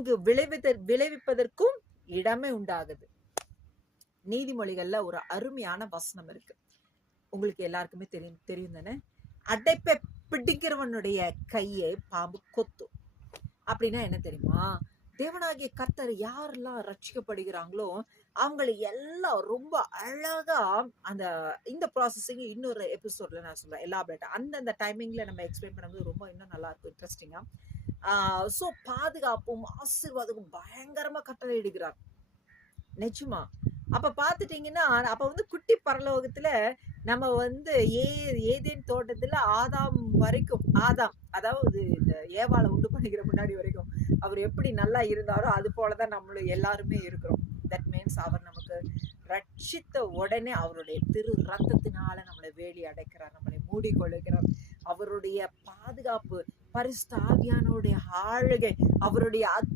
தீங்கு விளைவிப்பதற்கும் இடமே உண்டாகுது. நீதிமொழிகள்ல ஒரு அருமையான வசனம் இருக்கு, உங்களுக்கு எல்லாருக்குமே தெரியும் தானே. அடைப்பை பிடிக்கிறவனுடைய கையை பாம்பு கொத்தும். அப்படின்னா என்ன தெரியுமா? தேவனாகிய கர்த்தர் யாரெல்லாம் ரட்சிக்கப்படுகிறாங்களோ அவங்களை எல்லாம் ரொம்ப அழகா அந்த இந்த ப்ராசஸிங் இன்னொரு எபிசோட்ல நான் சொல்றேன், எலாபரேட் அந்தந்த டைமிங்ல நம்ம எக்ஸ்பிளைன் பண்ணும்போது ரொம்ப இன்னும் நல்லா இருக்கும், இன்ட்ரெஸ்டிங்கா. ஸோ பாதுகாப்பும் ஆசீர்வாதமும் பயங்கரமா கட்டளையிடுகிறார், நிஜமா. அப்ப பாத்துட்டீங்கன்னா அப்ப வந்து குட்டி பரலோகத்துல நம்ம வந்து ஏதேன் தோட்டத்துல ஆதாம் அதாவது இந்த ஏவாளை உண்டு பண்ணிக்கிற முன்னாடி வரைக்கும் அவர் எப்படி நல்லா இருந்தாரோ அது போலதான் நம்மளும் எல்லாருமே இருக்கிறோம். தட் மீன்ஸ் அவர் நமக்கு ரட்சித்த உடனே அவருடைய திரு ரத்தத்தினால நம்மளை வேலி அடைக்கிறார், நம்மளை மூடிக்கொள்ளுகிறார். அவருடைய பாதுகாப்பு, பரிசுத்த ஆவியானவருடைய ஆளுகை, அவருடைய